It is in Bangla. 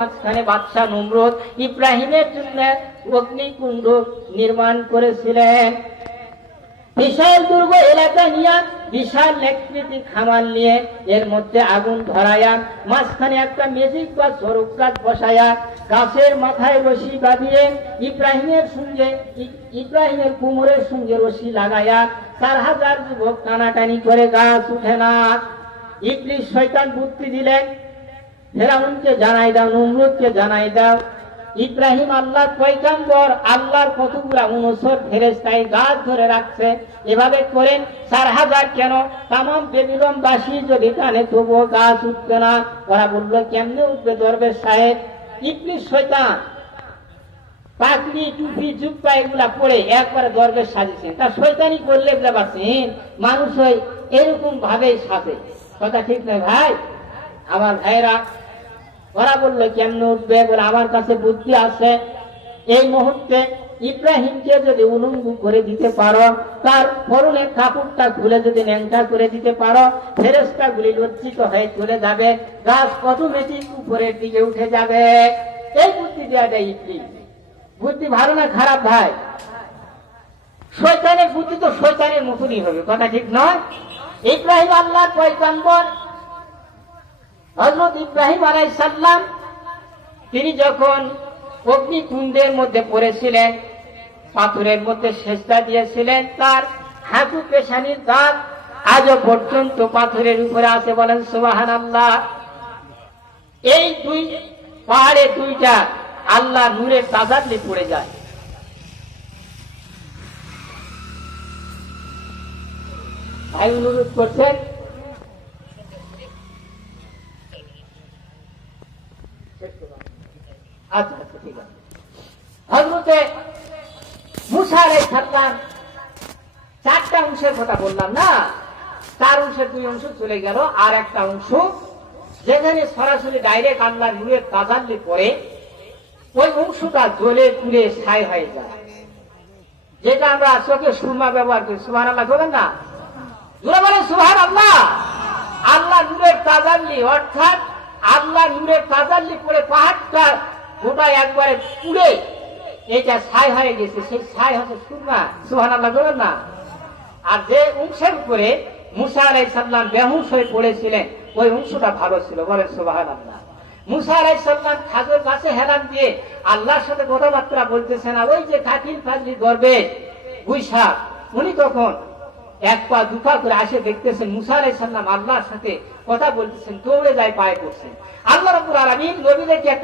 মাঝখানে বাদশা নমরুদ ইব্রাহিমের জন্য অগ্নিকুণ্ড নির্মাণ করেছিলেন। বিশাল দুর্গ এলাকা নিয়ে বিশাল আকৃতি খামার নিয়ে এর মধ্যে আগুন ধরায়া মাঝখানে একটা মেজিক বা সড়ক গাছ বসায়া গাছের মাথায় রশি বাঁধিয়ে ইব্রাহিমের কোমরের সঙ্গে রশি লাগায়া 4000 যুবক টানাটানি করে গাছ উঠে না। ইবলিস শয়তান বুদ্ধি দিলেন, ফেরাউনকে জানাই দাও, নমরুদকে জানাই দাও, ইব্রাহিম আল্লাহর পয়গম্বর, আল্লাহর কতগুলা অনুসর ফেরেশতায় গাছ ধরে রাখছে, এভাবে করেন 4000 কেন তামাম বেবিলনবাসী যদি কানে তবুও গাছ উঠবে না। ওরা বলল কেমনে উঠবে দরবেশ সাহেব? ইবলিস শয়তান পাগড়ি টুপি জুব্বা এগুলা পরে একবারে দরবেশ সাজিয়েছেন। তা শয়তানি করলে পারছেন মানুষ হয় এরকম ভাবে সাজে, কথা ঠিক নয় ভাই আমার ভাইরা। ওরা বললো কেমনে উঠবে? বলে আমার কাছে বুদ্ধি আছে। এই মুহূর্তে ইব্রাহিমকে যদি উলঙ্গ করে দিতে পারো, তার পরনের কাপড়টা খুলে যদি ন্যাংটা করে দিতে পারো, ফেরেশতা গুলি লজ্জিত হয়ে চলে যাবে, গাছ অটোমেটিক উপরের দিকে উঠে যাবে। এই বুদ্ধি দেওয়া যায় ইবলিস। বুদ্ধি ভালো না খারাপ ভাই? শয়তানের বুদ্ধি তো শয়তানের মতনই হবে, কথা ঠিক নয়? ইব্রাহিম আল্লাহর পয়গম্বর হযরত ইব্রাহিম আলাইহিস সালাম তিনি যখন অগ্নিকুণ্ডের মধ্যে পড়েছিলেন, পাথরের মধ্যে সেজদা দিয়েছিলেন, তার হাঁটু পেশানির দাগ আজও পর্যন্ত পাথরের উপরে আছে, বলেন সুবহানাল্লাহ। এই দুই পাহাড়ে দুইটা আল্লাহ নূরের তাজাল্লি পড়ে যায়। ভাই অনুরোধ করছেন আচ্ছা আচ্ছা ঠিক আছে। হযরতে মুসা আলাইহিস সালাম 4টা অংশের কথা বললাম না, 4 অংশের 2 অংশ চলে গেল, আর একটা অংশ যেখানে সরাসরি ডাইরেক্ট আল্লাহর নূরের তাজাল্লি পড়ে, ওই অংশটা জ্বলে পুড়ে ছাই হয়ে যায়, যেটা আমরা চোখে সুরমা ব্যবহার করি। সুবহানাল্লাহ বলেন না? জোরে বলেন সুবহানাল্লাহ। আল্লাহ নূরের তাজাল্লি, অর্থাৎ আল্লাহ নূরের তাজাল্লি পড়ে পাহাড়টা গোটা একবারে পুড়ে এটা ছাই হয়ে গেছে, সেই ছাই হচ্ছে সুরমা। সুবহানাল্লাহ বলেন না? আর যে অংশের উপরে মুসা আলাইহিস সালাম বেহুশ হয়ে পড়েছিলেন, ওই অংশটা ভালো ছিল, বলেন সুবহানাল্লাহ। মুসা আলাইহিস সালাম খাজুর গাছে হেলান দিয়ে আল্লাহর সাথে কথাবার্তা বলতেছেন, আর ওই যে কাকিল ফাজলি দরবেশ বুইসা উনি তখন 1 পা 2 পা করে আসে, দেখতেছেন মুসা আলাইহিস সালাম আল্লাহর সাথে কথা বলতেছেন, দৌড়ে যায় পায়ে পড়ছেন। আল্লাহ রাব্বুল আলামিন নবীদেরকে একটা